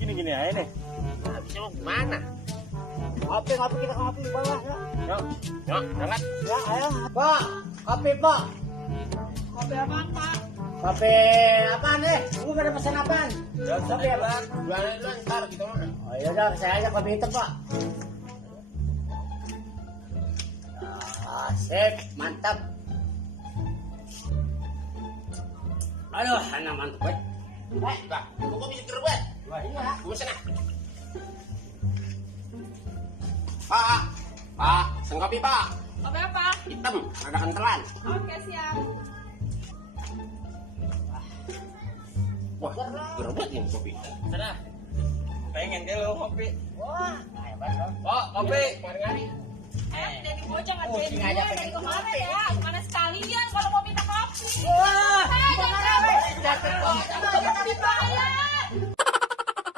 Gini-gini aja nih. Nah, bisa mau gimana? Ngopi kita ngopi di bawah ya. Yuk, berangkat. Ya, ayo. Pak, kopi, Pak. Kopi apaan, Pak? Kopi apaan nih? Lu pada pesan apaan? Kopi apa? Jualan dulu ntar gitu mah. Oh iya udah, saya aja kopi hitam, Pak. Sip, mantap. Aduh, enak mantap banget. Enggak, lu kok bisa seger banget? Wah, iya. Gue sana. Pak, pesen kopi, Pak. Kopi apa? Hitam, agak kentelan. Oke, siap. Wah, seger banget ini kopi. Sana. Pengen dia lo kopi. Wah, hebat loh. Oh, kopi. Mari-mari. Dari bocah nggak Oh, jadi sini aja gue, dari pengen kemana kopi. ya? Kemana sekalian kalau mau minta kopi? Wah, Jangan jangan, dibayar.